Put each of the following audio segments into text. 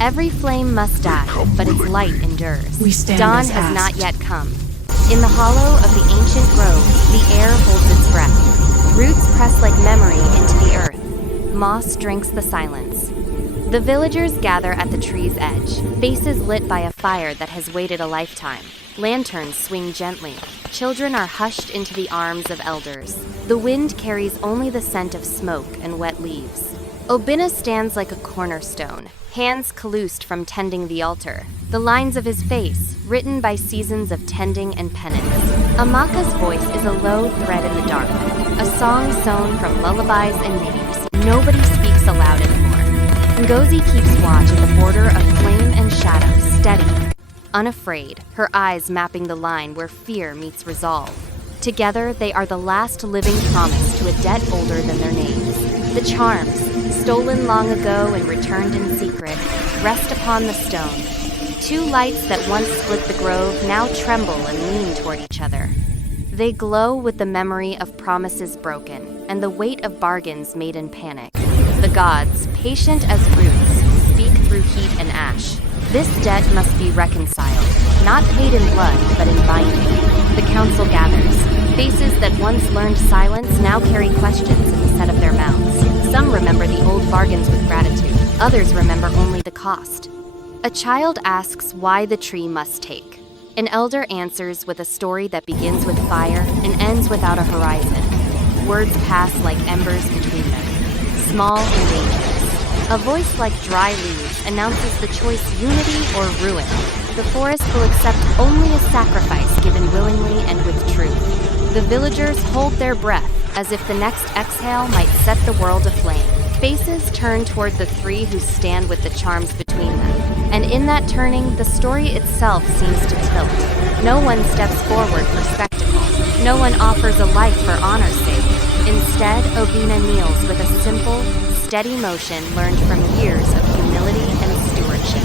Every flame must die, but its light endures. Dawn has not yet come. In the hollow of the ancient grove, the air holds its breath. Roots press like memory into the earth. Moss drinks the silence. The villagers gather at the tree's edge, faces lit by a fire that has waited a lifetime. Lanterns swing gently. Children are hushed into the arms of elders. The wind carries only the scent of smoke and wet leaves. Obinna stands like a cornerstone, hands callused from tending the altar. The lines of his face, written by seasons of tending and penance. Amaka's voice is a low thread in the dark, a song sewn from lullabies and names. Nobody speaks aloud anymore. Ngozi keeps watch at the border of flame and shadow, steady, unafraid, her eyes mapping the line where fear meets resolve. Together, they are the last living promise to a debt older than their names. The charms, stolen long ago and returned in secret, rest upon the stone. Two lights that once split the grove now tremble and lean toward each other. They glow with the memory of promises broken and the weight of bargains made in panic. The gods, patient as roots, speak through heat and ash. This debt must be reconciled, not paid in blood, but in binding. The council gathers. Faces that once learned silence now carry questions in the set of their mouths. Some remember the old bargains with gratitude. Others remember only the cost. A child asks why the tree must take. An elder answers with a story that begins with fire and ends without a horizon. Words pass like embers between them, small and dangerous. A voice like dry leaves announces the choice unity or ruin. The forest will accept only a sacrifice given willingly and with truth. The villagers hold their breath as if the next exhale might set the world aflame. Faces turn toward the three who stand with the charms between them. And in that turning, the story itself seems to tilt. No one steps forward for spectacle. No one offers a life for honor's sake. Instead, Obinna kneels with a simple, steady motion learned from years of humility and stewardship.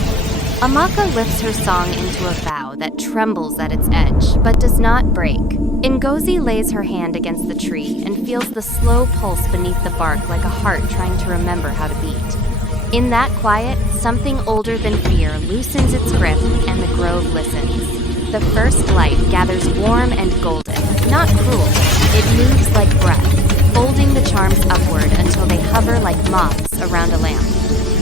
Amaka lifts her song into a vow that trembles at its edge, but does not break. Ngozi lays her hand against the tree and feels the slow pulse beneath the bark like a heart trying to remember how to beat. In that quiet, something older than fear loosens its grip and the grove listens. The first light gathers warm and golden, not cruel. It moves like breath, folding the charms upward until they hover like moths around a lamp.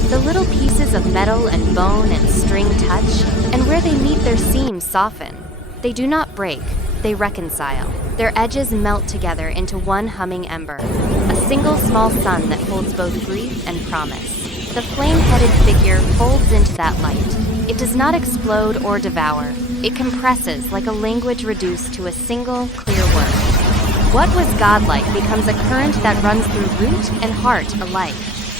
The little pieces of metal and bone and string touch, and where they meet their seams soften. They do not break, they reconcile. Their edges melt together into one humming ember, a single small sun that holds both grief and promise. The flame-headed figure folds into that light. It does not explode or devour. It compresses like a language reduced to a single, clear word. What was godlike becomes a current that runs through root and heart alike.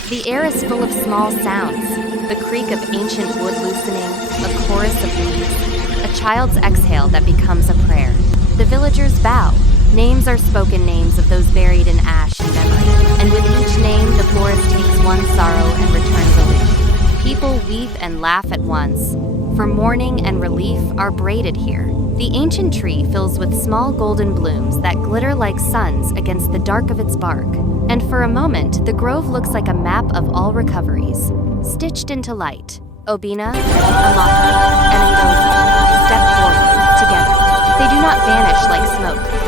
The air is full of small sounds, the creak of ancient wood loosening, a chorus of leaves, a child's exhale that becomes a prayer. The villagers bow. Names are spoken names of those buried in ash and memory, and with each name the forest takes one sorrow and returns a leaf. People weep and laugh at once, for mourning and relief are braided here. The ancient tree fills with small golden blooms that glitter like suns against the dark of its bark. And for a moment, the grove looks like a map of all recoveries, stitched into light. Obinna, Amaka, and Ngozi step forward, together. They do not vanish like smoke.